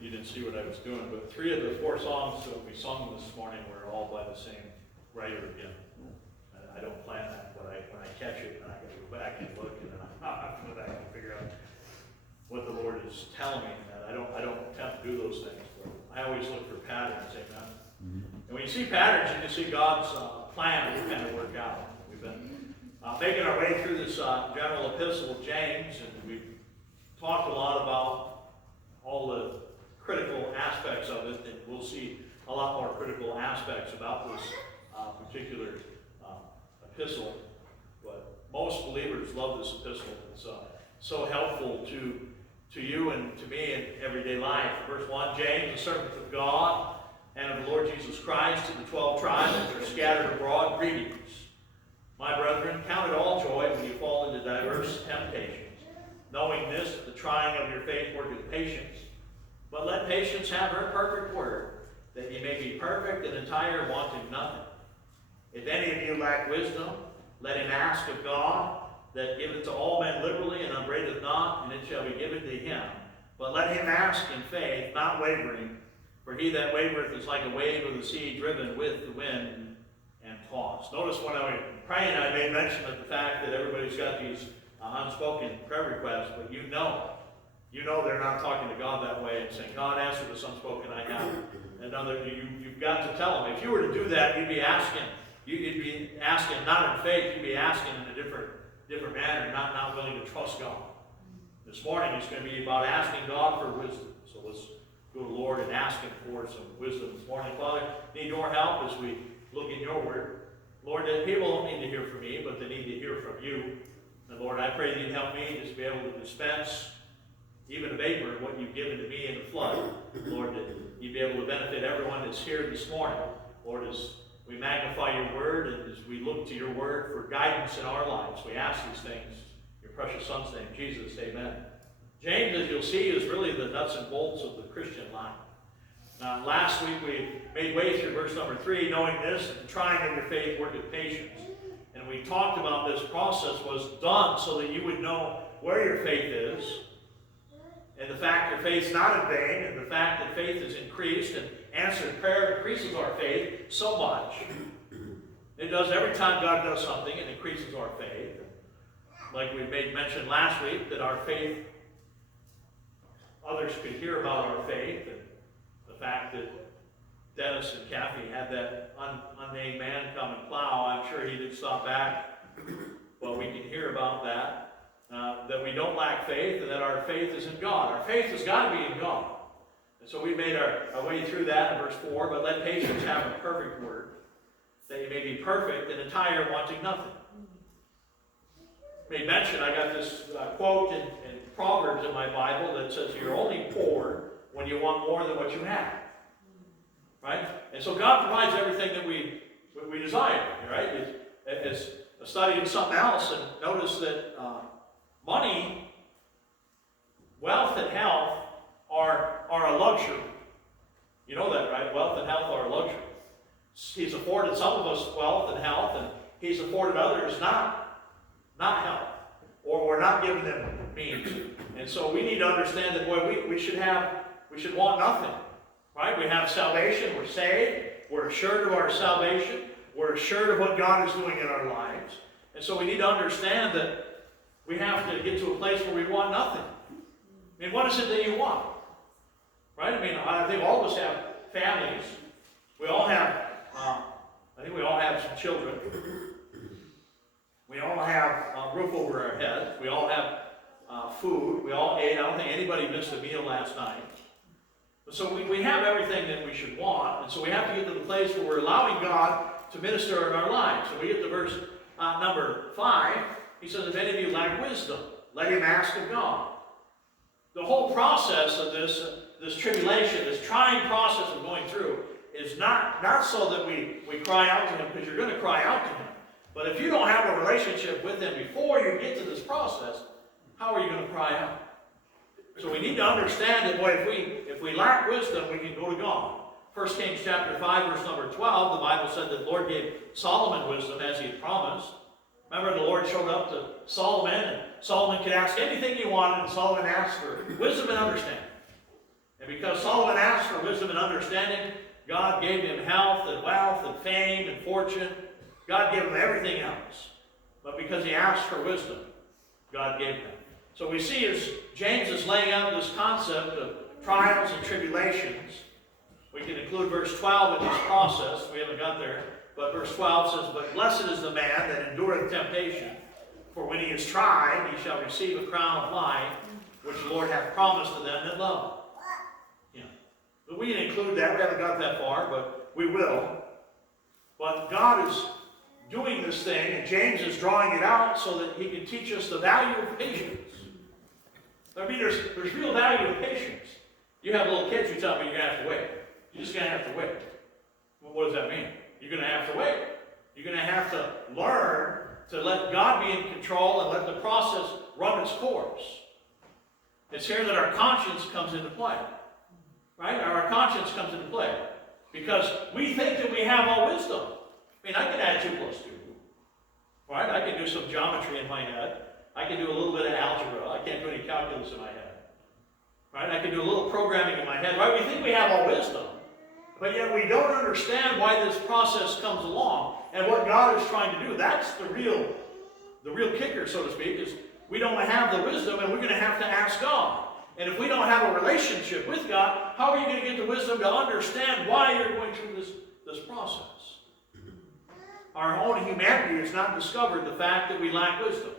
you didn't see what I was doing, but 3 of the 4 songs that we sung this morning were all by the same writer again. I don't plan that, but when I catch it, I got to go back and look, and then I have to go back and figure out what the Lord is telling me. And I don't attempt to do those things, but I always look for patterns, amen. And when you see patterns, you can see God's plan to kind of work out. We've been making our way through this general epistle of James, and we've talked a lot about all the critical aspects of it, and we'll see a lot more critical aspects about this particular epistle. But most believers love this epistle. It's so helpful to you and to me in everyday life. Verse 1, James, a servant of God and of the Lord Jesus Christ, to the 12 tribes which are scattered abroad, greetings. My brethren, count it all joy when you fall into diverse temptations, knowing this, that the trying of your faith worketh patience. But let patience have her perfect work, that ye may be perfect and entire, wanting nothing. If any of you lack wisdom, let him ask of God, that giveth to all men liberally and upbraideth not, and it shall be given to him. But let him ask in faith, not wavering, for he that wavereth is like a wave of the sea driven with the wind and tossed. Notice when I was praying, I made mention of the fact that everybody's got these unspoken prayer requests, but you know they're not talking to God that way and saying, God, answer this unspoken I have. And you've got to tell them. If you were to do that, you'd be asking not in faith, you'd be asking in a different manner, not willing to trust God. This morning it's going to be about asking God for wisdom. So let's go to the Lord and ask him for some wisdom this morning. Father, need your help as we look in your word. Lord, that people don't need to hear from me, but they need to hear from you. And Lord, I pray that you'd help me just to be able to dispense even a vapor of what you've given to me in the flood. Lord, that you'd be able to benefit everyone that's here this morning. Lord, as we magnify your word and as we look to your word for guidance in our lives, we ask these things in your precious Son's name, Jesus, amen. James, as you'll see, is really the nuts and bolts of the Christian life. Now, last week we made way through verse number 3, knowing this, and trying of your faith worketh patience. And we talked about this process was done so that you would know where your faith is, and the fact your faith's not in vain, and the fact that faith is increased, and answered prayer increases our faith so much. It does every time God does something, it increases our faith. Like we made mention last week, that our faith, others could hear about our faith, and the fact that Dennis and Kathy had that unnamed man come and plow, I'm sure he did stop back, but we can hear about that. That we don't lack faith, and that our faith is in God. Our faith has got to be in God. And so we made our way through that in verse 4, but let patience have a perfect work, that you may be perfect and entire, wanting nothing. Made mention, I got this quote in Proverbs in my Bible that says, you're only poor when you want more than what you have. Right? And so God provides everything that we desire. Right? As studying something else, and notice that money, wealth, and health are a luxury. You know that, right? Wealth and health are a luxury. He's afforded some of us wealth and health, and he's afforded others not health, or we're not giving them means. And so we need to understand that, boy, we should want nothing. Right? We have salvation, we're saved, we're assured of our salvation, we're assured of what God is doing in our lives. And so we need to understand that we have to get to a place where we want nothing. I mean, what is it that you want? Right? I mean, I think all of us have families. We all have, I think we all have some children. We all have a roof over our heads. We all have food. We all ate. I don't think anybody missed a meal last night. So we have everything that we should want. And so we have to get to the place where we're allowing God to minister in our lives. So we get to verse number 5. He says, if any of you lack wisdom, let him ask of God. The whole process of this tribulation, this trying process of going through, is not so that we cry out to him, because you're going to cry out to him. But if you don't have a relationship with him before you get to this process, how are you going to cry out? So we need to understand that, boy, if we lack wisdom, we can go to God. 1 Kings chapter 5, verse number 12, the Bible said that the Lord gave Solomon wisdom as he had promised. Remember, the Lord showed up to Solomon, and Solomon could ask anything he wanted, and Solomon asked for wisdom and understanding. And because Solomon asked for wisdom and understanding, God gave him health and wealth and fame and fortune. God gave him everything else. But because he asked for wisdom, God gave him. So we see as James is laying out this concept of trials and tribulations, we can include verse 12 in this process. We haven't got there. But verse 12 says, "But blessed is the man that endureth temptation, for when he is tried, he shall receive a crown of life, which the Lord hath promised to them that love him." But we can include that. We haven't got that far, but we will. But God is doing this thing, and James is drawing it out so that he can teach us the value of patience. I mean, there's real value in patience. You have little kids, you tell them you're going to have to wait. You're just going to have to wait. Well, what does that mean? You're going to have to wait. You're going to have to learn to let God be in control and let the process run its course. It's here that our conscience comes into play. Right? Our conscience comes into play. Because we think that we have all wisdom. I mean, I can add 2 plus 2. Right? I can do some geometry in my head. I can do a little bit of algebra. I can't do any calculus in my head. Right? I can do a little programming in my head. Right? We think we have all wisdom. But yet we don't understand why this process comes along and what God is trying to do. That's the real kicker, so to speak, is we don't have the wisdom and we're going to have to ask God. And if we don't have a relationship with God, how are you going to get the wisdom to understand why you're going through this process? Our own humanity has not discovered the fact that we lack wisdom.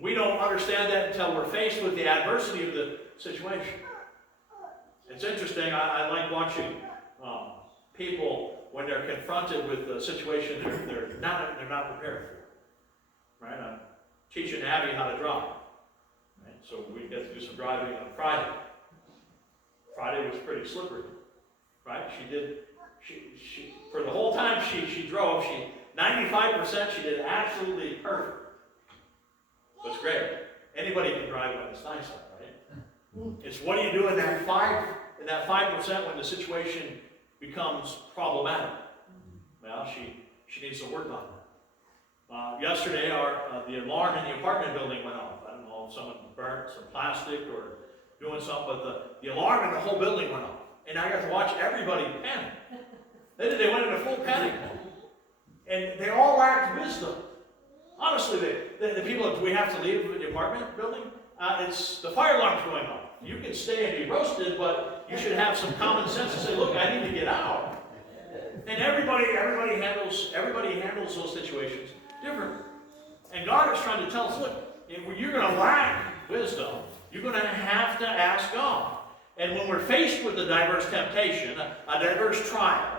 We don't understand that until we're faced with the adversity of the situation. It's interesting. I like watching people when they're confronted with a situation they're not prepared for. Right? I'm teaching Abby how to drive. Right? So we get to do some driving on Friday. Friday was pretty slippery. Right? She for the whole time she drove, 95% she did absolutely perfect. It was great. Anybody can drive when it's nice out, right? It's what do you do in that 5% when the situation becomes problematic? Well, she needs to work on that. Yesterday, the alarm in the apartment building went off. I don't know if someone burnt some plastic or doing something, but the alarm in the whole building went off. And I got to watch everybody panic. They went into full panic mode. And they all lacked wisdom. Honestly, the people, do we have to leave the apartment building? It's the fire alarm's going off. You can stay and be roasted, but you should have some common sense to say, look, I need to get out. And everybody handles those situations differently. And God is trying to tell us, look, you're going to lack wisdom. You're going to have to ask God. And when we're faced with a diverse temptation, a diverse trial,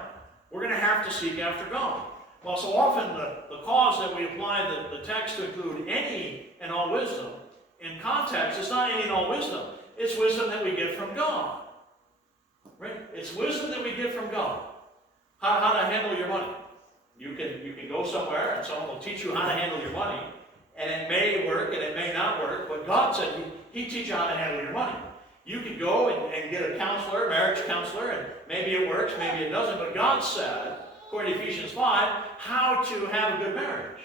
we're going to have to seek after God. Well, so often the cause that we apply the text to include any and all wisdom, in context, it's not any and all wisdom. It's wisdom that we get from God. Right? It's wisdom that we get from God. How to handle your money. You can go somewhere and someone will teach you how to handle your money, and it may work and it may not work, but God said He'd teach you how to handle your money. You could go and get a counselor, marriage counselor, and maybe it works, maybe it doesn't, but God said, according to Ephesians 5, how to have a good marriage.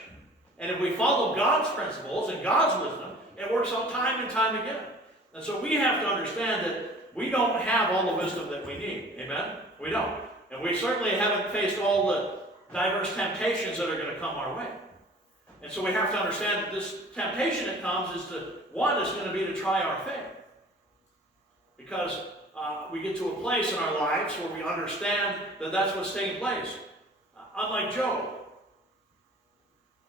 And if we follow God's principles and God's wisdom, it works out time and time again. And so we have to understand that we don't have all the wisdom that we need. Amen? We don't. And we certainly haven't faced all the diverse temptations that are going to come our way. And so we have to understand that this temptation that comes is going to be to try our faith. Because we get to a place in our lives where we understand that that's what's taking place. Unlike Job.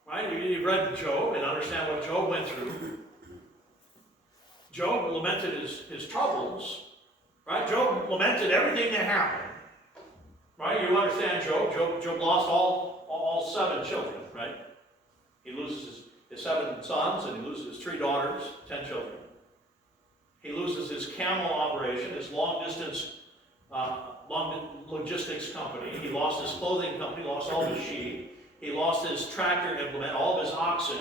Right? You've read Job and understand what Job went through. Job lamented his troubles. Right? Job lamented everything that happened. Right? You understand Job. Job lost all 7 children. Right? He loses his 7 sons and he loses his 3 daughters, 10 children. He loses his camel operation, his long logistics company. He lost his clothing company, lost all his sheep. He lost his tractor implement, all of his oxen.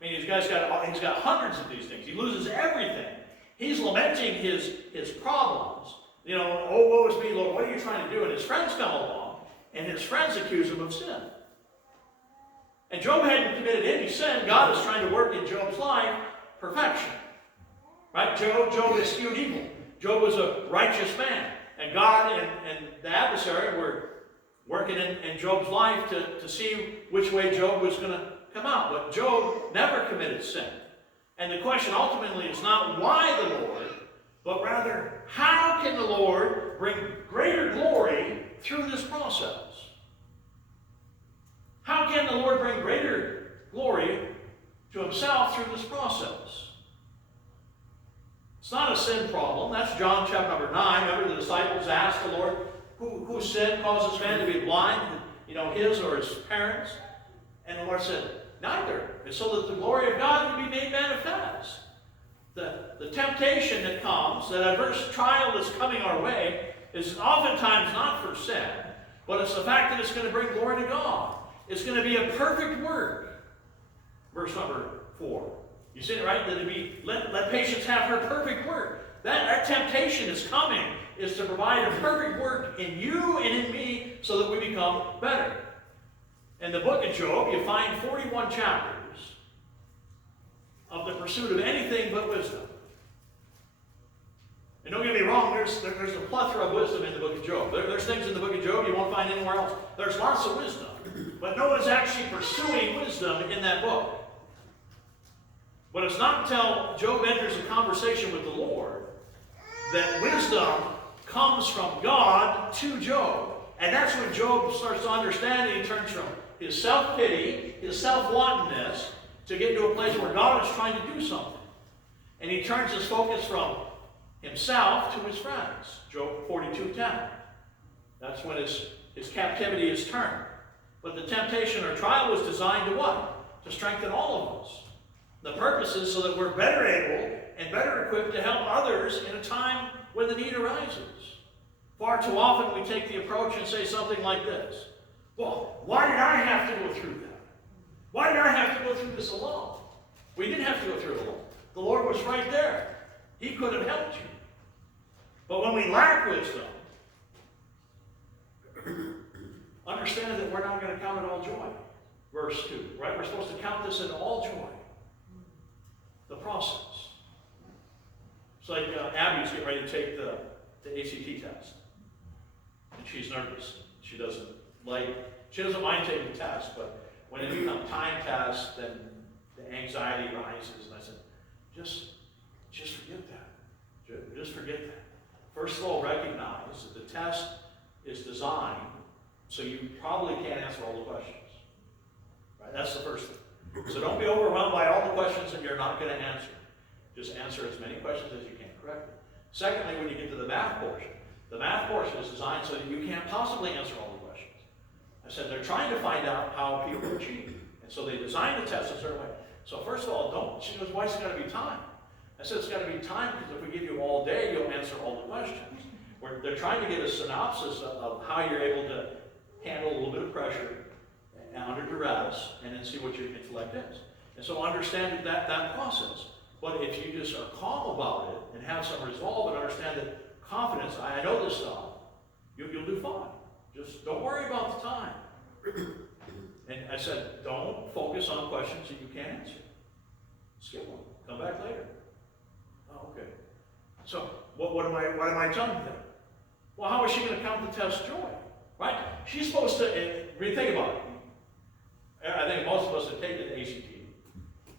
I mean, he's got hundreds of these things. He loses everything. He's lamenting his problems. You know, oh, woe is me, Lord, what are you trying to do? And his friends come along, and his friends accuse him of sin. And Job hadn't committed any sin. God is trying to work in Job's life perfection. Right? Job eschewed evil. Job was a righteous man. And God and the adversary were working in Job's life to see which way Job was going to come out. But Job never committed sin. And the question ultimately is not why the Lord, but rather how can the Lord bring greater glory through this process? How can the Lord bring greater glory to himself through this process? It's not a sin problem. That's John chapter number 9. Remember the disciples asked the Lord, who sin causes man to be blind? His or his parents? And the Lord said, neither. It's so that the glory of God would be made manifest. The temptation that comes, that adverse trial that's coming our way, is oftentimes not for sin, but it's the fact that it's going to bring glory to God. It's going to be a perfect work. Verse number 4. You see it, right? That it be, let patience have her perfect work. That temptation is coming, is to provide a perfect work in you and in me so that we become better. In the book of Job, you find 41 chapters of the pursuit of anything but wisdom. And don't get me wrong, there's a plethora of wisdom in the book of Job. There's things in the book of Job you won't find anywhere else. There's lots of wisdom. But no one's actually pursuing wisdom in that book. But it's not until Job enters a conversation with the Lord that wisdom comes from God to Job. And that's when Job starts to understand that he turns from his self-pity, his self-wantonness, to get to a place where God is trying to do something. And he turns his focus from himself to his friends. Job 42:10. That's when his captivity is turned. But the temptation or trial was designed to what? To strengthen all of us. The purpose is so that we're better able and better equipped to help others in a time when the need arises. Far too often we take the approach and say something like this. Well, why did I have to go through that? Why did I have to go through this alone? We didn't have to go through it alone. The Lord was right there. He could have helped you. But when we lack wisdom, understand that we're not going to count it all joy. Verse 2, right? We're supposed to count this in all joy. The process. It's like Abby's getting ready to take the ACT test. And she's nervous. She doesn't mind taking the test, but when it becomes time tests, then the anxiety rises. And I said, just forget that. Just forget that. First of all, recognize that the test is designed so you probably can't answer all the questions. Right? That's the first thing. So don't be overwhelmed by all the questions that you're not going to answer. Just answer as many questions as you can correctly. Secondly, when you get to the math portion is designed so that you can't possibly answer all the questions. I said they're trying to find out how people are cheating. And so they designed the test a certain way. So first of all, she goes, why has it got to be time? I said it's got to be time because if we give you all day, you'll answer all the questions. They're trying to get a synopsis of how you're able to handle a little bit of pressure under duress, and then see what your intellect is. And so understand that process. But if you just are calm about it and have some resolve and understand that confidence, I know this stuff, you'll do fine. Just don't worry about the time. And I said, don't focus on questions that you can't answer. Skip one. Come back later. Oh, okay. So what am I telling them? Well, how is she going to count the test joy? Right? She's supposed to, think about it. I think most of us have taken the ACT,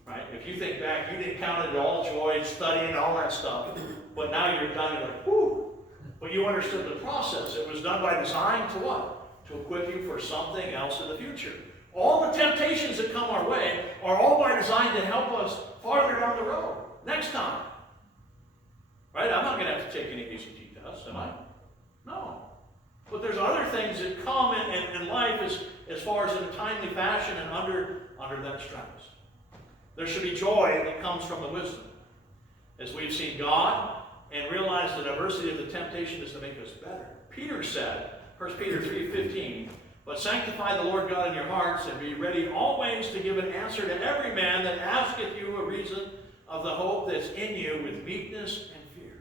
right? If you think back, you didn't count it all joy, studying, all that stuff, but now you're done, you're like, whoo! But you understood the process. It was done by design to what? To equip you for something else in the future. All the temptations that come our way are all by design to help us farther down the road, next time. Right? I'm not going to have to take any ACT tests, am I? No. But there's other things that come in life as far as in a timely fashion and under that stress. There should be joy that comes from the wisdom. As we've seen God and realized the diversity of the temptation is to make us better. Peter said, 1 Peter 3:15, but sanctify the Lord God in your hearts and be ready always to give an answer to every man that asketh you a reason of the hope that's in you with meekness and fear.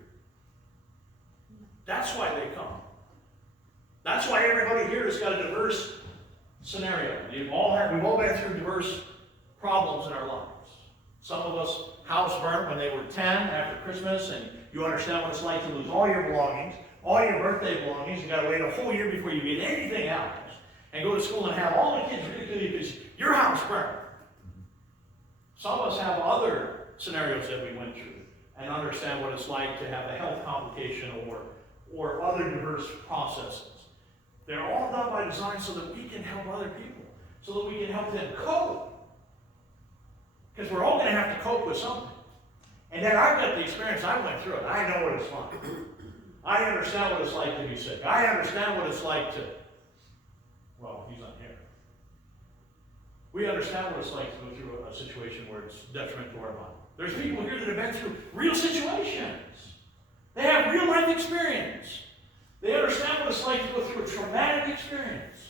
That's why they come. That's why everybody here has got a diverse scenario. We've all been through diverse problems in our lives. Some of us house burnt when they were 10 after Christmas, and You understand what it's like to lose all your belongings, all your birthday belongings. You got to wait a whole year before you get anything else, and go to school and have all the kids ridicule you because your house burned. Some of us have other scenarios that we went through and understand what it's like to have a health complication or other diverse processes. They're all done by design so that we can help other people, so that we can help them cope. Because we're all going to have to cope with something. And then I've got the experience, I went through it. I know what it's like. I understand what it's like to be sick. I understand what it's like to, well, he's not here. We understand what it's like to go through a situation where it's detrimental to our body. There's people here that have been through real situations. They have real life experience. They understand what it's like to go through a traumatic experience.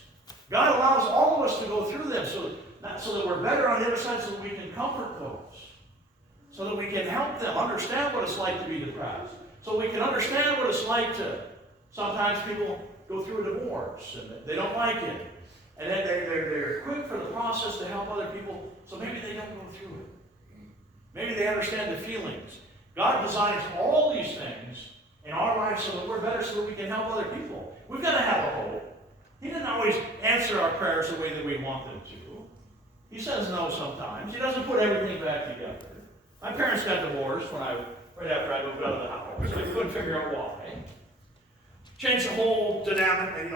God allows all of us to go through them so that we're better on the other side, so that we can comfort those. So that we can help them understand what it's like to be depressed. So we can understand what it's like to, sometimes people go through a divorce and they don't like it. And then they're quick for the process to help other people, so maybe they don't go through it. Maybe they understand the feelings. God designs all these things in our lives so that we're better, so that we can help other people. We've got to have a hope. He doesn't always answer our prayers the way that we want them to. He says no sometimes. He doesn't put everything back together. My parents got divorced right after I moved out of the house. I couldn't figure out why. Changed the whole dynamic,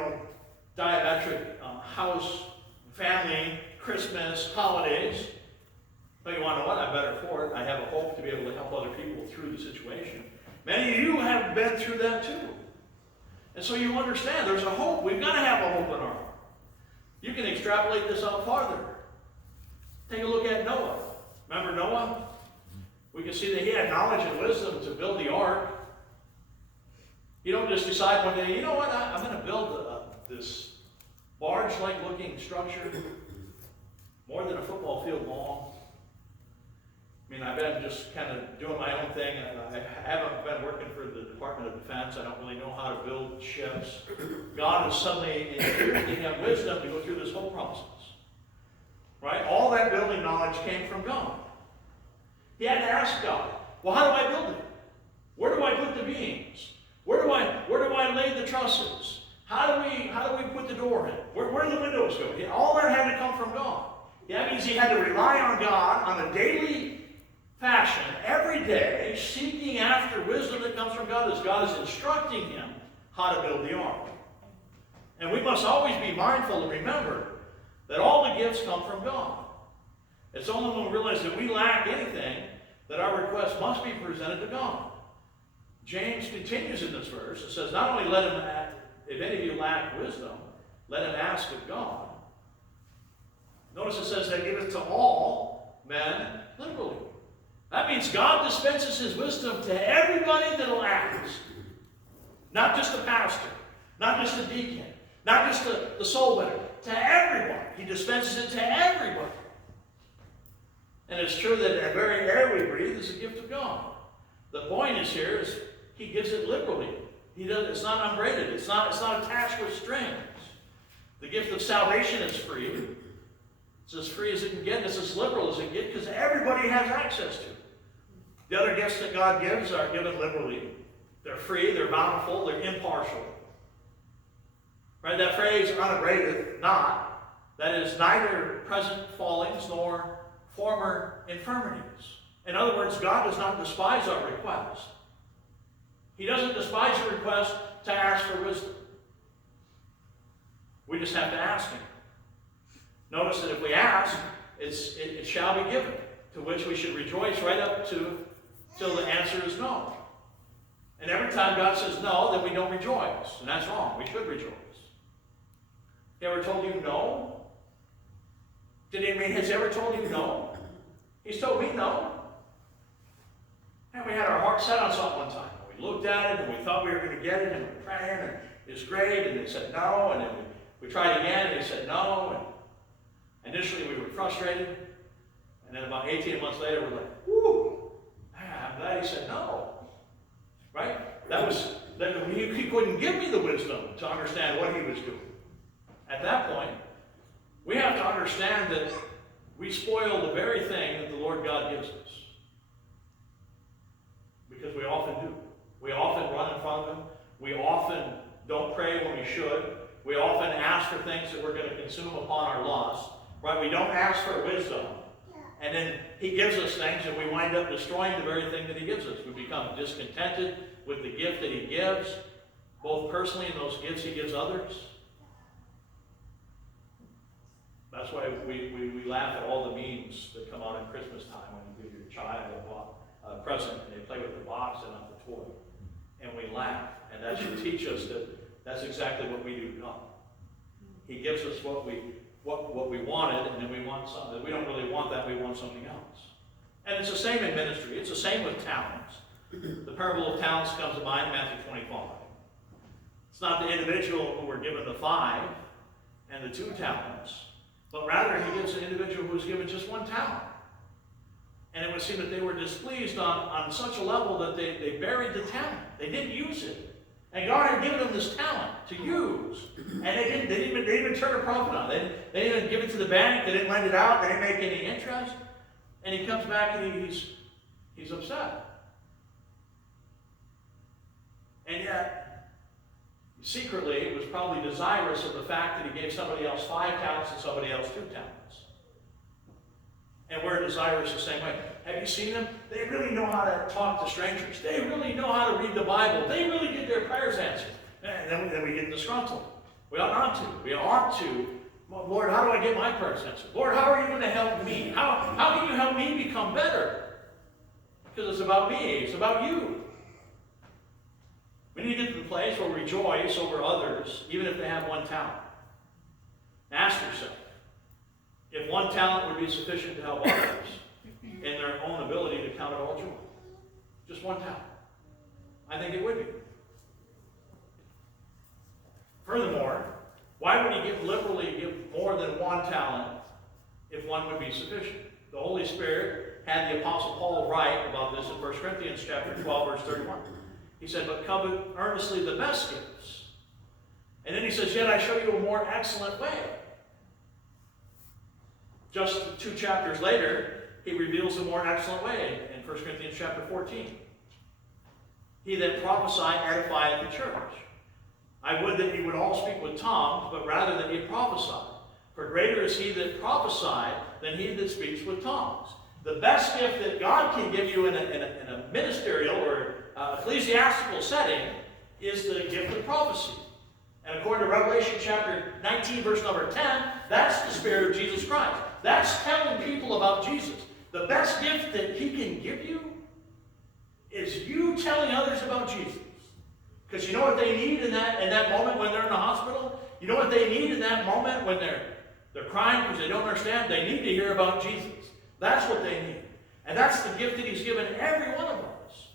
diametric house, family, Christmas, holidays. But you want to know what? I'm better for it. I have a hope to be able to help other people through the situation. Many of you have been through that too. And so you understand there's a hope. We've got to have a hope in our heart. You can extrapolate this out farther. Take a look at Noah. Remember Noah? We can see that he had knowledge and wisdom to build the ark. You don't just decide one day, you know what, I'm going to build this barge-like looking structure, more than a football field long. I mean, I've been just kind of doing my own thing. I haven't been working for the Department of Defense. I don't really know how to build ships. God has suddenly giving him wisdom to go through this whole process. Right? All that building knowledge came from God. He had to ask God, well, how do I build it? Where do I put the beams? Where do I lay the trusses? How do we put the door in? Where do the windows go? All that had to come from God. That means he had to rely on God on a daily fashion, every day, seeking after wisdom that comes from God as God is instructing him how to build the ark. And we must always be mindful and remember that all the gifts come from God. It's only when we realize that we lack anything that our request must be presented to God. James continues in this verse. It says, not only let him ask, if any of you lack wisdom, let him ask of God. Notice it says that giveth to all men liberally. That means God dispenses his wisdom to everybody that will ask. Not just the pastor, not just the deacon, not just the soul winner. To everyone. He dispenses it to everybody. And it's true that the very air we breathe is a gift of God. The point is he gives it liberally. It's not unbraided. It's not attached with strings. The gift of salvation is free. It's as free as it can get. It's as liberal as it can get because everybody has access to it. The other gifts that God gives are given liberally. They're free, they're bountiful, they're impartial. Right? That phrase, unabraded, not, that is neither present fallings nor former infirmities. In other words, God does not despise our request. He doesn't despise your request to ask for wisdom. We just have to ask him. Notice that if we ask, it shall be given, to which we should rejoice right up to till the answer is no. And every time God says no, then we don't rejoice. And that's wrong. We should rejoice. He ever told you no? Has he ever told you no? He's told me no. And we had our heart set on something one time. We looked at it and we thought we were going to get it and we were praying and it was great and they said no. And then we tried again and they said no. And initially we were frustrated. And then about 18 months later we're like, whoo, I'm glad he said no. Right? He couldn't give me the wisdom to understand what he was doing. At that point, we have to understand that we spoil the very thing that the Lord God gives us. Because we often do. We often run in front of him. We often don't pray when we should. We often ask for things that we're going to consume upon our lust. Right? We don't ask for wisdom. And then he gives us things and we wind up destroying the very thing that he gives us. We become discontented with the gift that he gives, both personally and those gifts he gives others. That's why we laugh at all the memes that come out at Christmas time when you give your child a present and they play with the box and not the toy. And we laugh. And that should teach us that that's exactly what we do to God. He gives us what we wanted, and then we want something. We don't really want that, we want something else. And it's the same in ministry. It's the same with talents. The parable of talents comes to mind in Matthew 25. It's not the individual who were given the 5 and the 2 talents, but rather he gives an individual who was given just 1 talent. And it would seem that they were displeased on such a level that they buried the talent. They didn't use it. And God had given them this talent to use. And they didn't even turn a profit on it. They didn't even give it to the bank. They didn't lend it out. They didn't make any interest. And he comes back and he's upset. And yet, secretly, it was probably desirous of the fact that he gave somebody else 5 talents and somebody else 2 talents. And we're desirous the same way. Have you seen them? They really know how to talk to strangers. They really know how to read the Bible. They really get their prayers answered. And then we get disgruntled. We ought not to. We ought to. Well, Lord, how do I get my prayers answered? Lord, how are you going to help me? How can you help me become better? Because it's about me. It's about you. We need to get to the place where we rejoice over others, even if they have 1 talent. Ask yourself, if 1 talent would be sufficient to help others in their own ability to count it all joy. Just 1 talent. I think it would be. Furthermore, why would he liberally give more than 1 talent if 1 would be sufficient? The Holy Spirit had the Apostle Paul write about this in 1 Corinthians chapter 12, verse 31. He said, but covet earnestly the best gifts. And then he says, yet I show you a more excellent way. Just 2 chapters later, he reveals a more excellent way in 1 Corinthians chapter 14. He that prophesied edifieth the church. I would that ye would all speak with tongues, but rather that ye prophesy. For greater is he that prophesied than he that speaks with tongues. The best gift that God can give you in a ministerial or ecclesiastical setting is the gift of prophecy. And according to Revelation chapter 19, verse number 10, that's the Spirit of Jesus Christ. That's telling people about Jesus. The best gift that he can give you is you telling others about Jesus. Because you know what they need in that moment when they're in the hospital? You know what they need in that moment when they're crying because they don't understand? They need to hear about Jesus. That's what they need. And that's the gift that he's given every one of us.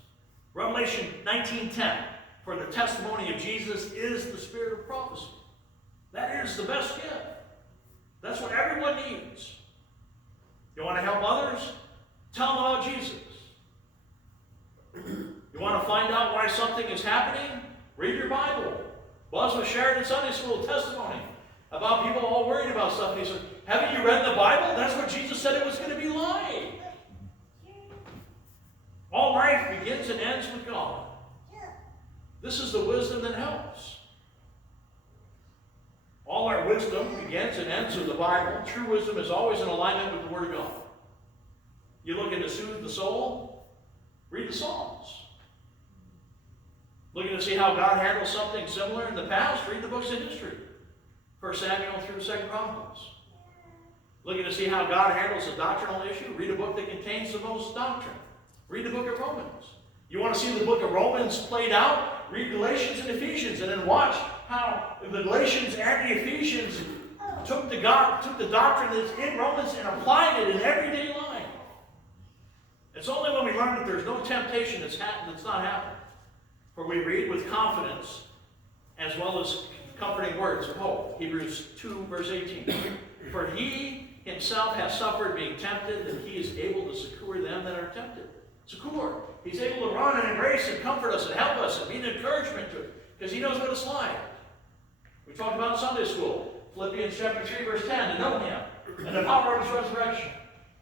Revelation 19:10. For the testimony of Jesus is the spirit of prophecy. That is the best gift. That's what everyone needs. You want to help others? Tell them about Jesus. You want to find out why something is happening? Read your Bible. Buzz was sharing in Sunday school testimony about people all worried about stuff. And he said, haven't you read the Bible? That's what Jesus said it was going to be like. All life begins and ends with God. This is the wisdom that helps. All our wisdom begins and ends with the Bible. True wisdom is always in alignment with the Word of God. You looking to soothe the soul? Read the Psalms. Looking to see how God handled something similar in the past? Read the books of history. 1 Samuel through 2 Chronicles. Looking to see how God handles a doctrinal issue? Read a book that contains the most doctrine. Read the book of Romans. You want to see the book of Romans played out? Read Galatians and Ephesians, and then watch how the Galatians and the Ephesians took the doctrine that's in Romans and applied it in everyday life. It's only when we learn that there's no temptation that's not happening. For we read with confidence as well as comforting words of hope. Hebrews 2, verse 18. For he himself has suffered being tempted, and he is able to succor them that are tempted. Succor. He's able to run and embrace and comfort us and help us and be an encouragement to us because he knows what it's like. We talked about in Sunday school, Philippians chapter 3, verse 10, to know him and the power of his resurrection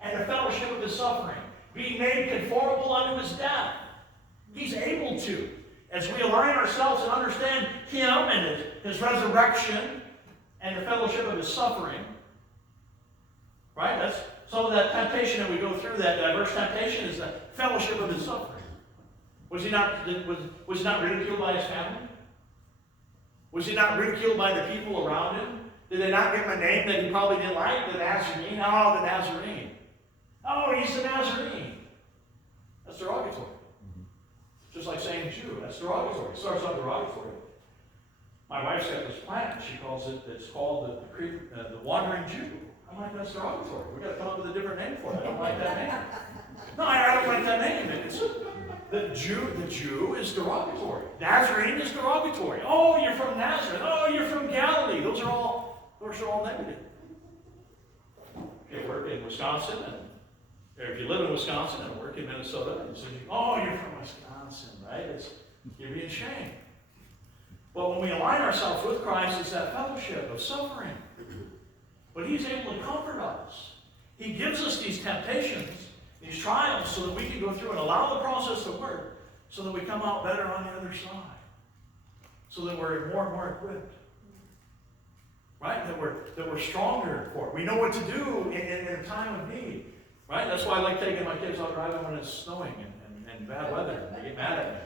and the fellowship of his suffering, being made conformable unto his death. He's able to. as we align ourselves and understand Him and His resurrection and the fellowship of His suffering, right? That's some of that temptation that we go through, that diverse temptation, is the fellowship of His suffering. Was He not ridiculed by His family? Was He not ridiculed by the people around Him? Did they not give Him a name that He probably didn't like? The Nazarene? Oh, the Nazarene. Oh, he's the Nazarene. That's derogatory. Just like saying Jew, that's derogatory. It starts out derogatory. My wife's got this plant. She calls it, it's called the Wandering Jew. I'm like, that's derogatory. We've got to come up with a different name for it. I don't like that name. No, I don't like that name. It's, the Jew is derogatory. Nazarene is derogatory. Oh, you're from Nazareth. Oh, you're from Galilee. Those are all negative. If you work in Wisconsin, or if you live in Wisconsin and work in Minnesota, and say, oh, you're from Wisconsin, right? You're being shamed. But when we align ourselves with Christ, it's that fellowship of suffering. But He's able to comfort us. He gives us these temptations, these trials, so that we can go through and allow the process to work, so that we come out better on the other side. So that we're more and more equipped. Right? That we're stronger for it. We know what to do in a time of need. Right? That's why I like taking my kids out driving when it's snowing and bad weather. And they get mad at me.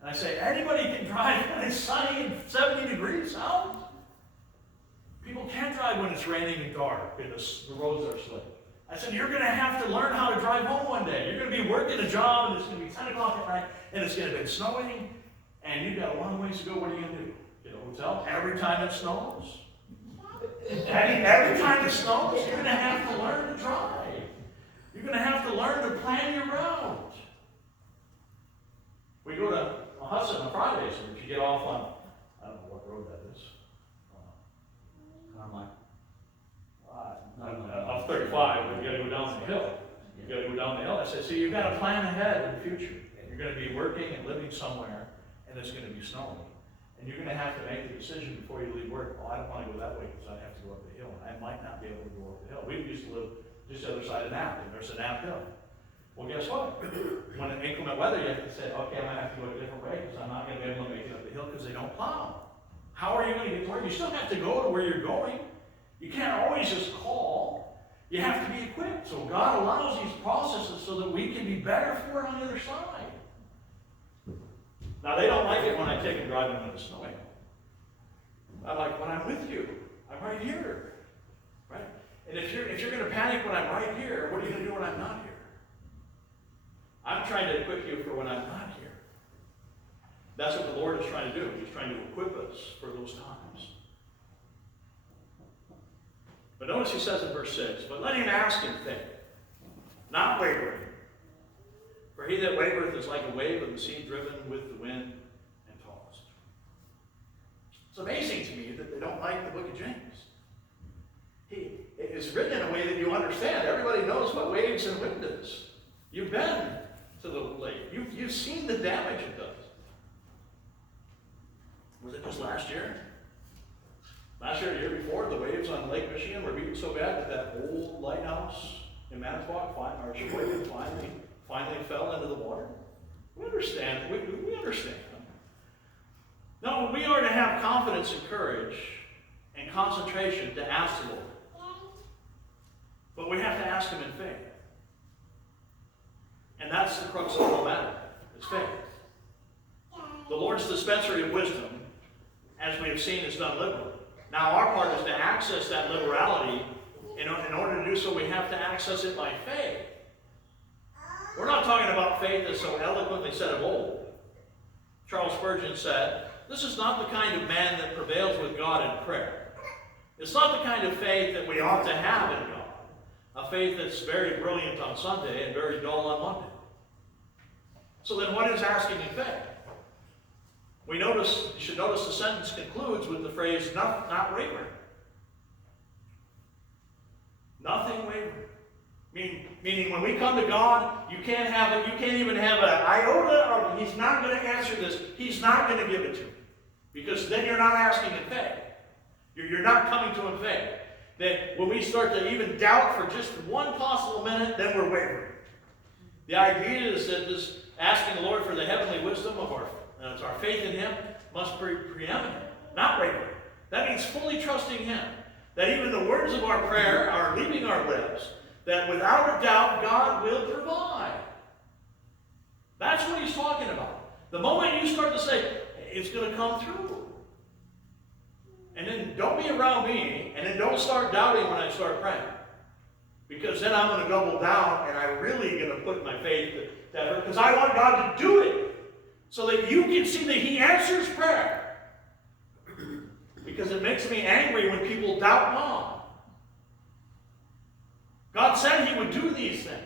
And I say, anybody can drive when it's sunny and 70 degrees out. People can't drive when it's raining and dark and the roads are slick. I said, you're going to have to learn how to drive home one day. You're going to be working a job and it's going to be 10 o'clock at night and it's going to be snowing and you've got a long ways to go. What are you going to do? Get a hotel every time it snows? Every time it snows, you're going to have to learn to drive. You're going to have to learn to plan your route. We go to Hudson on Fridays, and if you get off on, I don't know what road that is. Off 35, but you got to go down the hill. You got to go down the hill. I said, so you've got to plan ahead in the future. You're going to be working and living somewhere, and it's going to be snowing. And you're going to have to make the decision before you leave work. Oh, I don't want to go that way because I have to go up the hill. And I might not be able to go up the hill. We used to live just the other side of Knapp, and there's a Knapp Hill. Well, guess what? When in inclement weather, you have to say, okay, I'm going to have to go a different way because I'm not going to be able to make it up the hill because they don't plow. How are you going to get to work? You still have to go to where you're going. You can't always just call. You have to be equipped. So God allows these processes so that we can be better for it on the other side. Now, they don't like it when I take them driving when it's snowing. I like when I'm with you. I'm right here. Right? And if you're going to panic when I'm right here, what are you going to do when I'm not here? I'm trying to equip you for when I'm not here. That's what the Lord is trying to do. He's trying to equip us for those times. But notice He says in verse 6, but let him ask in faith, not wavering. For he that wavereth is like a wave of the sea driven with the wind and tossed. It's amazing to me that they don't like the book of James. It's written in a way that you understand. Everybody knows what waves and wind is. You've been to the lake. You've seen the damage it does. Was it just last year? Last year, the year before, the waves on Lake Michigan were beaten so bad that old lighthouse in Manitowoc, or Sheboygan, finally fell into the water. We understand. We understand. No, we are to have confidence and courage and concentration to ask the Lord. But we have to ask Him in faith. And that's the crux of the whole matter. It's faith. The Lord's dispensary of wisdom, as we have seen, is done liberally. Now our part is to access that liberality. In order to do so, we have to access it by faith. We're not talking about faith as so eloquently said of old. Charles Spurgeon said, this is not the kind of man that prevails with God in prayer. It's not the kind of faith that we ought to have in God. A faith that's very brilliant on Sunday and very dull on Monday. So then what is asking in faith? You should notice the sentence concludes with the phrase, not wavering. Nothing wavering. Meaning when we come to God, you can't even have an iota of, He's not going to answer this. He's not going to give it to you. Because then you're not asking in faith. You're not coming to Him in faith. Then when we start to even doubt for just one possible minute, then we're wavering. The idea is that this asking the Lord for the heavenly wisdom of And it's our faith in him must be preeminent, not wavering. That means fully trusting him. That even the words of our prayer are leaving our lips, that without a doubt God will provide. That's what he's talking about. The moment you start to say, it's going to come through. And then don't be around me, and then don't start doubting when I start praying. Because then I'm going to double down, and I'm really going to put my faith to effort, because I want God to do it. So that you can see that he answers prayer. Because it makes me angry when people doubt God. God said he would do these things.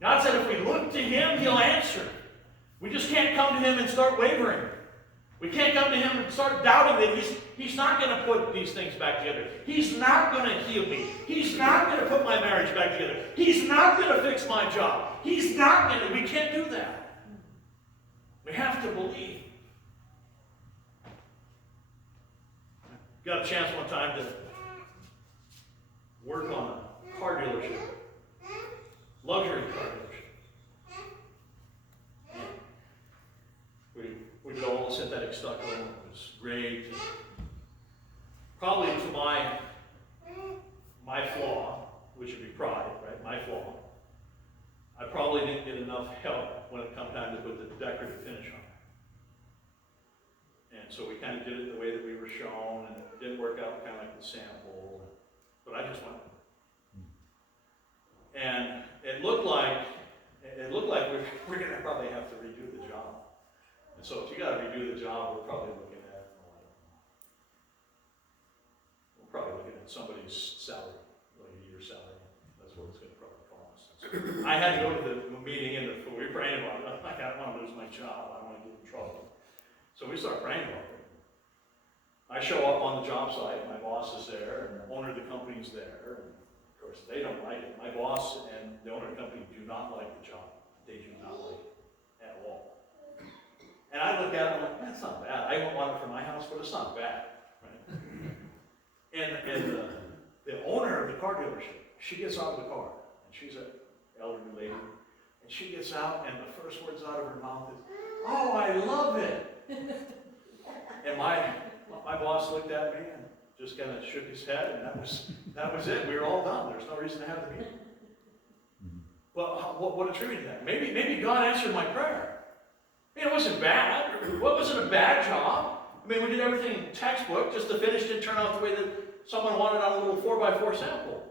God said if we look to him, he'll answer. We just can't come to him and start wavering. We can't come to him and start doubting that he's not going to put these things back together. He's not going to heal me. He's not going to put my marriage back together. He's not going to fix my job. He's not going to. We can't do that. We have to believe. Got a chance one time to work on a car dealership. Luxury car dealership. We did all the synthetic stucco. It was great. Probably to my flaw, which would be pride, right? My flaw. I probably didn't get enough help when it come time to put the decorative finish on it. And so we kind of did it the way that we were shown, and it didn't work out kind of like the sample. But I just went. And it looked like we're going to probably have to redo the job. And so if you got to redo the job, we're probably looking at somebody's salary, like a year's salary. That's what it's going to probably cost. So I had to go to the meeting, and we were praying about it. I'm like, I don't want to lose my job. I don't want to get in trouble. So we start praying about it. I show up on the job site. My boss is there, and the owner of the company is there. And of course, they don't like it. My boss and the owner of the company do not like the job. They do not like it at all. And I look at it, I'm like, that's not bad. I won't want it for my house, but it's not bad. Right? And the owner of the car dealership, she gets out of the car, and she's an elderly lady, and she gets out, and the first words out of her mouth is, "Oh, I love it." And my boss looked at me and just kind of shook his head, and that was it. We were all done. There's no reason to have the meeting. Well, what attributed that? Maybe God answered my prayer. I mean, it wasn't bad. It wasn't a bad job. I mean, we did everything textbook, just the finish didn't turn out the way that someone wanted on a little 4x4 sample.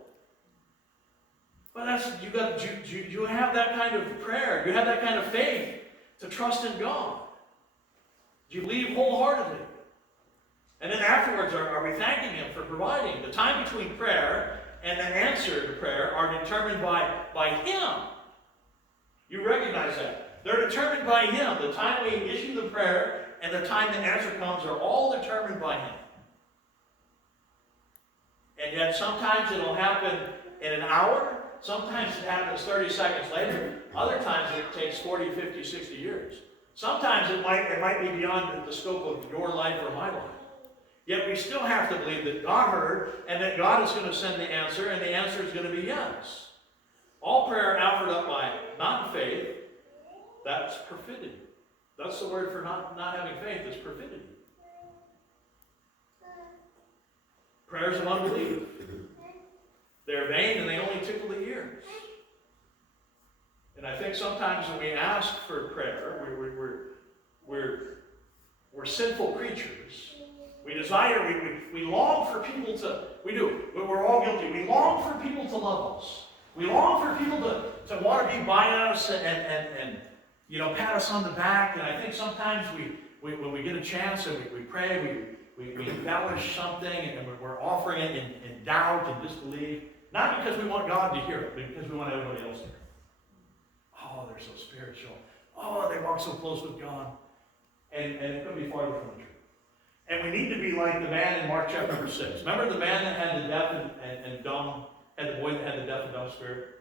But you have that kind of prayer, you have that kind of faith to trust in God. You believe wholeheartedly. And then afterwards, are we thanking him for providing? The time between prayer and the answer to prayer are determined by him. You recognize that. They're determined by him. The time we issue the prayer and the time the answer comes are all determined by him. And yet sometimes it'll happen in an hour. Sometimes it happens 30 seconds later. Other times it takes 40, 50, 60 years. Sometimes it might be beyond the scope of your life or my life. Yet we still have to believe that God heard and that God is going to send the answer, and the answer is going to be yes. All prayer offered up by not faith, that's perfidy. That's the word for not having faith, is perfidy. Prayers of unbelief. They're vain and they only tickle the ears. And I think sometimes when we ask for prayer, we're sinful creatures. We desire, we long for people to, we do, we're all guilty. We long for people to love us. We long for people to want to be by us and pat us on the back. And I think sometimes when we get a chance and we pray, we embellish something and we're offering it in doubt and disbelief. Not because we want God to hear it, but because we want everybody else to hear it. Oh, they're so spiritual. Oh, they walk so close with God. And it couldn't be farther from the truth. And we need to be like the man in Mark chapter number 6. Remember the man that had the deaf and dumb, had the boy that had the deaf and dumb spirit?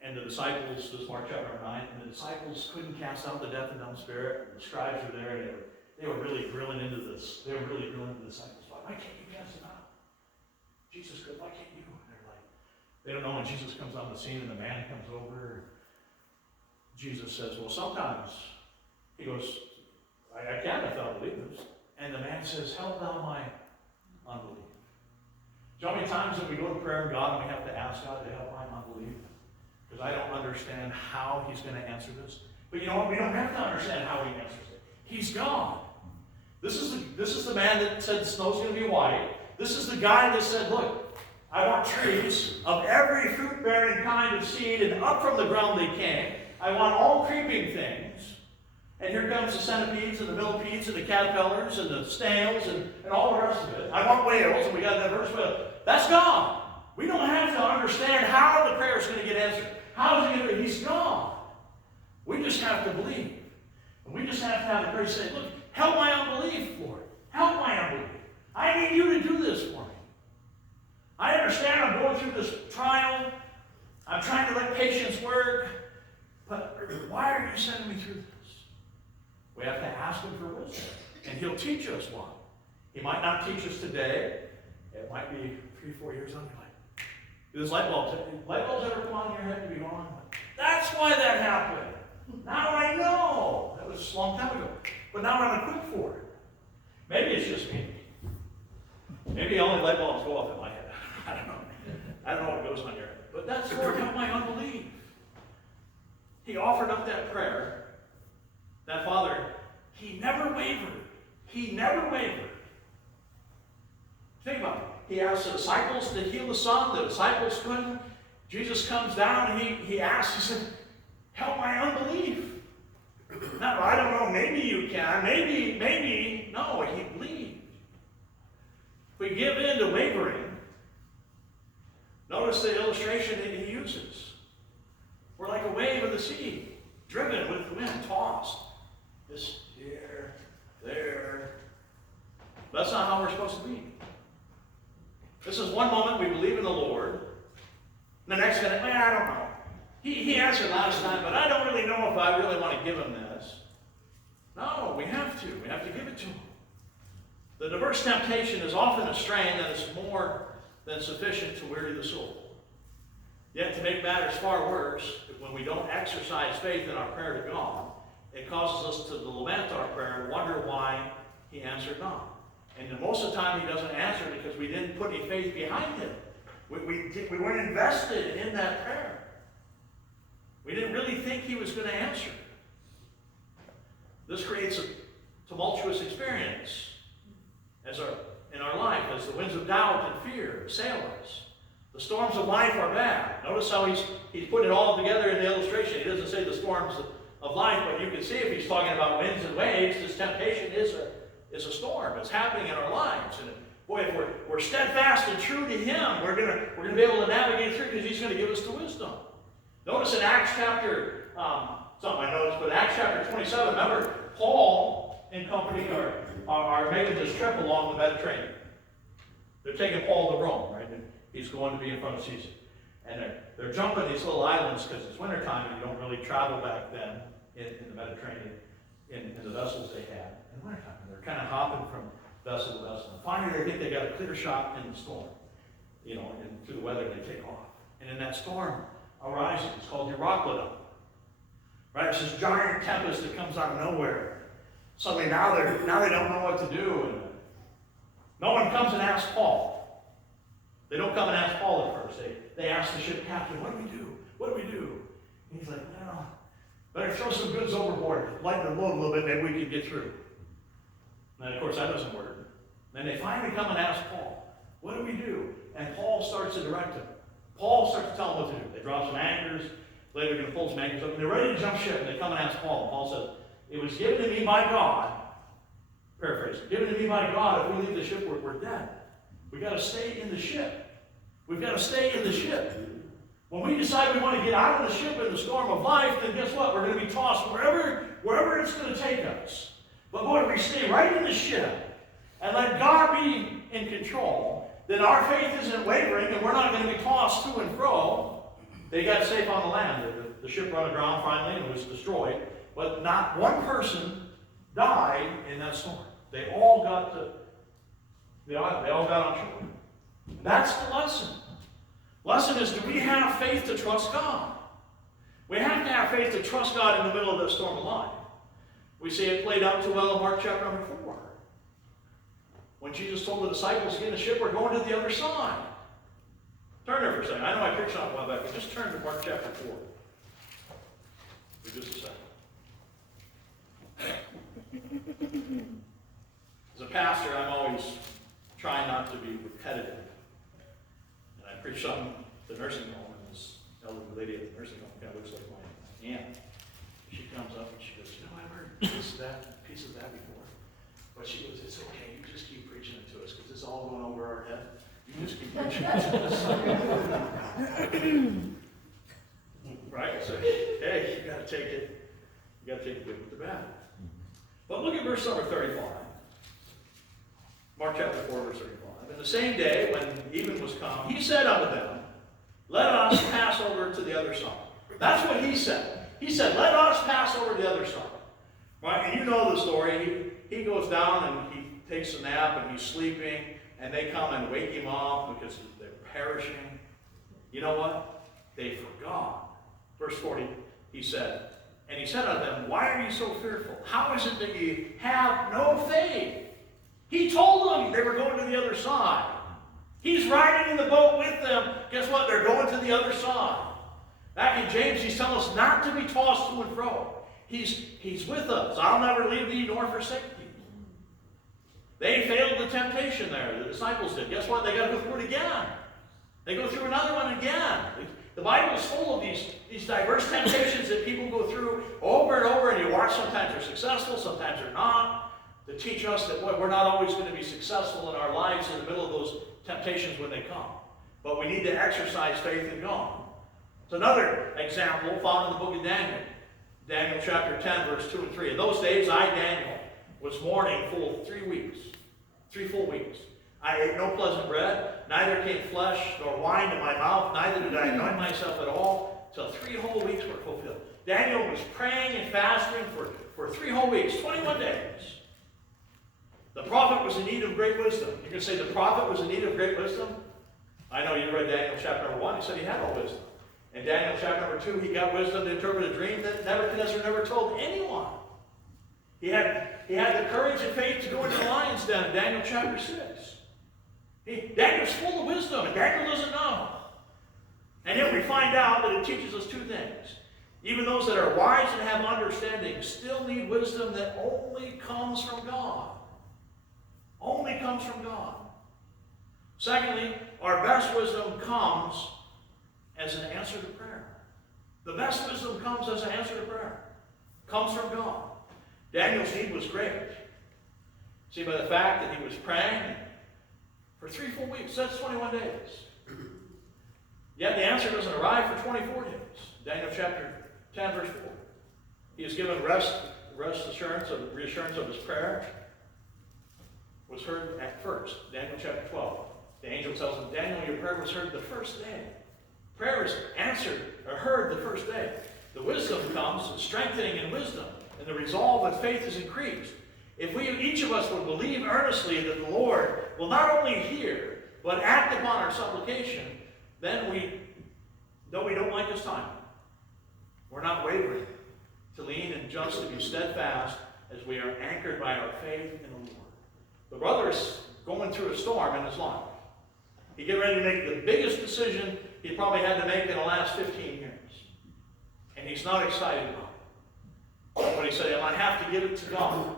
And the disciples, this is Mark chapter 9, and the disciples couldn't cast out the deaf and dumb spirit. And the scribes were there, and they were really drilling into this. They were really drilling into the disciples. Why can't you cast it out? Jesus could, why can't you? And they're like, they don't know when Jesus comes on the scene and the man comes over. Jesus says, well, sometimes He goes, I can if thou believest. And the man says, help thou my unbelief. Do you know how many times that we go to prayer in God and we have to ask God to help my unbelief? Because I don't understand how he's going to answer this. But you know what? We don't have to understand how he answers it. He's God. This is the man that said the snow's going to be white. This is the guy that said, look, I want trees of every fruit-bearing kind of seed, and up from the ground they came. I want all creeping things. And here comes the centipedes and the millipedes and the caterpillars and the snails and all the rest of it. I want whales, and we got that verse whale. That's God. We don't have to understand how the prayer is going to get answered. How is he going to? He's God. We just have to believe. And we just have to have the courage to say, look, help my unbelief, Lord. Help my unbelief. I need you to do this for me. I understand I'm going through this trial. I'm trying to let patience work. But why are you sending me through this? We have to ask him for wisdom. And he'll teach us one. He might not teach us today. It might be 3-4 years on your life. Does light bulbs ever come on in your head to be gone? That's why that happened. Now I know. That was a long time ago. But now I'm equipped for it. Maybe it's just me. Maybe only light bulbs go off in my head. I don't know. I don't know what goes on your head. But that's Lord, help my unbelief. He offered up that prayer. That father, he never wavered. He never wavered. Think about it. He asked the disciples to heal the son. The disciples couldn't. Jesus comes down and he asks, he said, help my unbelief. Now, I don't know, maybe you can. Maybe. No, he believed. If we give in to wavering, notice the illustration that he uses. We're like a wave of the sea, driven with the wind, tossed. This here, there. That's not how we're supposed to be. This is one moment we believe in the Lord. The next minute, I don't know. He answered last time, but I don't really know if I really want to give him this. No, we have to. We have to give it to him. The diverse temptation is often a strain that is more than sufficient to weary the soul. Yet to make matters far worse, when we don't exercise faith in our prayer to God, it causes us to lament our prayer and wonder why he answered not. And most of the time he doesn't answer because we didn't put any faith behind it. We weren't invested in that prayer. We didn't really think he was going to answer. This creates a tumultuous experience in our life as the winds of doubt and fear assail us. The storms of life are bad. Notice how he's put it all together in the illustration. He doesn't say the storms of life, but you can see if he's talking about winds and waves, this temptation is a storm. It's happening in our lives. And boy, if we're steadfast and true to him, we're gonna be able to navigate through because he's going to give us the wisdom. Notice in Acts chapter, it's not my notes, but Acts chapter 27, remember, Paul and company are making this trip along the Mediterranean. They're taking Paul to Rome, right? And he's going to be in front of Caesar. And they're jumping these little islands because it's wintertime and you don't really travel back then in the Mediterranean in the vessels they had in wintertime. And they're kind of hopping from vessel to vessel. And finally they think they got a clear shot in the storm, and through the weather they take off. And in that storm arises, it's called Euroclydon. Right? It's this giant tempest that comes out of nowhere. Suddenly now they don't know what to do. And no one comes and asks Paul. They don't come and ask Paul at first. They ask the ship captain, what do we do? What do we do? And he's like, well, better throw some goods overboard, lighten the load a little bit, maybe we can get through. And of course that doesn't work. Then they finally come and ask Paul, what do we do? And Paul starts to direct them. Paul starts to tell them what to do. They drop some anchors, later they're going to pull some anchors up, and they're ready to jump ship, and they come and ask Paul. And Paul says, it was given to me by God, paraphrase, given to me by God, if we leave the ship, we're dead. We've got to stay in the ship. We've got to stay in the ship. When we decide we want to get out of the ship in the storm of life, then guess what? We're going to be tossed wherever it's going to take us. But boy, if we stay right in the ship and let God be in control, then our faith isn't wavering and we're not going to be tossed to and fro. They got safe on the land. The ship run aground finally and was destroyed. But not one person died in that storm. They all got on shore. That's the lesson. Lesson is, do we have faith to trust God? We have to have faith to trust God in the middle of the storm of life. We see it played out too well in Mark chapter number 4. When Jesus told the disciples to get in the ship, we're going to the other side. Turn there for a second. I know I preached on it a while back, but just turn to Mark chapter 4 for just a second. As a pastor, I'm always trying not to be repetitive. And I preached on the nursing home, and this elderly lady at the nursing home kind of looks like my aunt. She comes up and she goes, you know, I've heard this, that, piece of that before. But she goes, it's okay, you just keep preaching it to us, because it's all going over our head. You just keep preaching it to us. Right? So, hey, you got to take it. You got to take it good with the bad. But look at verse number 35. Mark chapter 4, verse 35. And the same day, when even was come, he said unto them, let us pass over to the other side. That's what he said. He said, let us pass over to the other side. Right? And you know the story. He goes down and he takes a nap and he's sleeping, and they come and wake him up because they're perishing. You know what? They forgot. Verse 40, he said, and he said unto them, why are you so fearful? How is it that you have no faith? He told them they were going to the other side. He's riding in the boat with them. Guess what? They're going to the other side. Back in James, he's telling us not to be tossed to and fro. He's with us. I'll never leave thee nor forsake thee. They failed the temptation there. The disciples did. Guess what? They got to go through it again. They go through another one again. The Bible is full of these diverse temptations that people go through over and over, and you watch sometimes they're successful, sometimes they're not, to teach us that we're not always going to be successful in our lives in the middle of those temptations when they come. But we need to exercise faith in God. It's another example found in the book of Daniel. Daniel chapter 10, verse 2 and 3. In those days, I, Daniel, was mourning full 3 weeks. 3 full weeks. I ate no pleasant bread, neither came flesh nor wine to my mouth, neither did I anoint myself at all, till 3 whole weeks were fulfilled. Daniel was praying and fasting for 3 whole weeks, 21 days. The prophet was in need of great wisdom. You can say the prophet was in need of great wisdom. I know you read Daniel chapter number 1. He said he had all wisdom. In Daniel chapter number 2, he got wisdom to interpret a dream that Nebuchadnezzar never told anyone. He had the courage and faith to go into the lion's den in Daniel chapter 6. Daniel's full of wisdom, and Daniel doesn't know. And yet we find out that it teaches us 2 things. Even those that are wise and have understanding still need wisdom that only comes from God. Only comes from God. Secondly, our best wisdom comes as an answer to prayer. The best wisdom comes as an answer to prayer. Comes from God. Daniel's need was great. See, by the fact that he was praying for 3 full weeks, that's 21 days. Yet the answer doesn't arrive for 24 days. Daniel chapter 10, verse 4. He is given reassurance of his prayer was heard at first. Daniel chapter 12. The angel tells him, Daniel, your prayer was heard the first day. Prayer is answered or heard the first day. The wisdom comes, strengthening in wisdom, and the resolve and faith is increased. If each of us would believe earnestly that the Lord will not only hear, but act upon our supplication, then though we don't like this time, we're not wavering to lean and just to be steadfast as we are anchored by our faith in the Lord. The brother is going through a storm in his life. He get ready to make the biggest decision he probably had to make in the last 15 years. And he's not excited about it. But he said, I'm going to have to give it to God.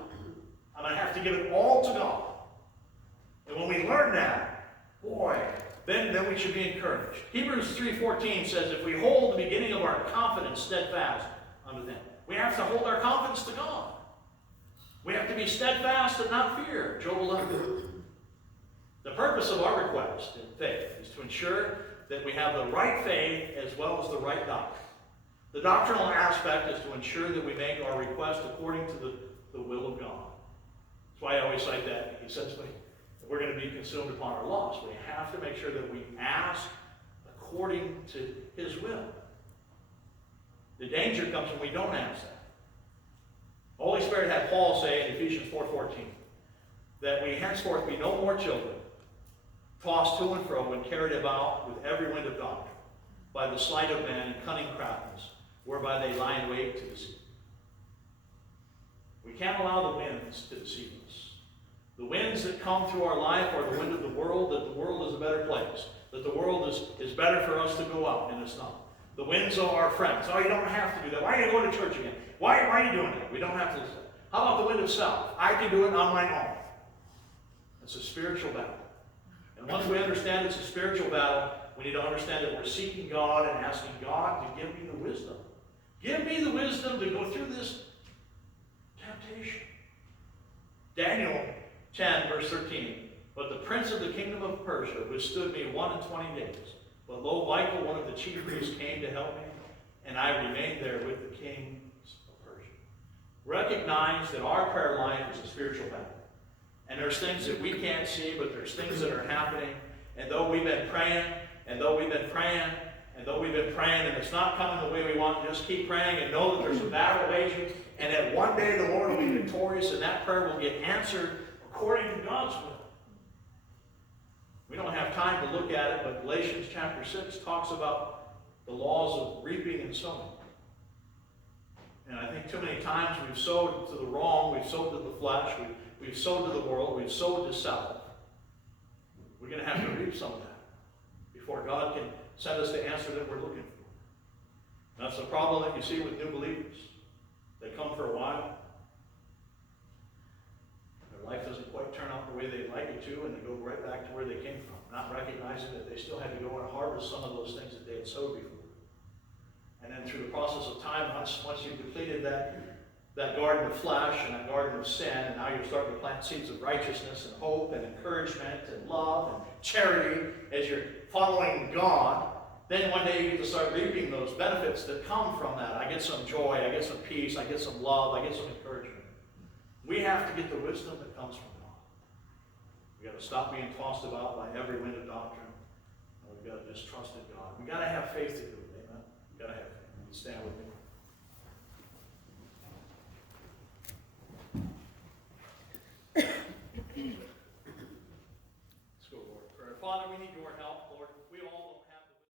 I'm going to have to give it all to God. And when we learn that, boy, then we should be encouraged. Hebrews 3:14 says, if we hold the beginning of our confidence steadfast unto them. We have to hold our confidence to God. We have to be steadfast and not fear. Job 11. The purpose of our request in faith is to ensure that we have the right faith as well as the right doctrine. The doctrinal aspect is to ensure that we make our request according to the will of God. That's why I always cite that. He says if we're going to be consumed upon our loss, we have to make sure that we ask according to his will. The danger comes when we don't ask that. The Holy Spirit had Paul say in Ephesians 4:14 that we henceforth be no more children, tossed to and fro and carried about with every wind of doctrine, by the sleight of men and cunning craftiness, whereby they lie in wait to deceive. We can't allow the winds to deceive us. The winds that come through our life are the wind of the world, that the world is a better place, that the world is better for us to go out, and it's not. The winds are our friends. Oh, you don't have to do that. Why are you going to church again? Why are you doing that? We don't have to listen. How about the wind of self? I can do it on my own. It's a spiritual battle. And once we understand it's a spiritual battle, we need to understand that we're seeking God and asking God to give me the wisdom. Give me the wisdom to go through this temptation. Daniel 10, verse 13. But the prince of the kingdom of Persia withstood me 21 days. But lo, Michael, one of the chief priests, came to help me, and I remained there with the kings of Persia. Recognize that our prayer life is a spiritual battle. And there's things that we can't see, but there's things that are happening. And though we've been praying, and though we've been praying, and it's not coming the way we want, just keep praying and know that there's a battle waging, and that one day the Lord will be victorious, and that prayer will get answered according to God's will. We don't have time to look at it, but Galatians chapter 6 talks about the laws of reaping and sowing. And I think too many times we've sowed to the wrong, we've sowed to the flesh, we've sowed to the world, we've sowed to self. We're going to have to reap some of that before God can send us the answer that we're looking for. That's the problem that you see with new believers. They come for a while. Their life doesn't quite turn out the way they'd like it to, and they go right back to where they came from, not recognizing that they still had to go and harvest some of those things that they had sowed before. And then through the process of time, once you've depleted that garden of flesh and that garden of sin, and now you're starting to plant seeds of righteousness and hope and encouragement and love and charity as you're following God, then one day you get to start reaping those benefits that come from that. I get some joy, I get some peace, I get some love, I get some encouragement. We have to get the wisdom that comes from God. We've got to stop being tossed about by every wind of doctrine. And we've got to just trust in God. We've got to have faith to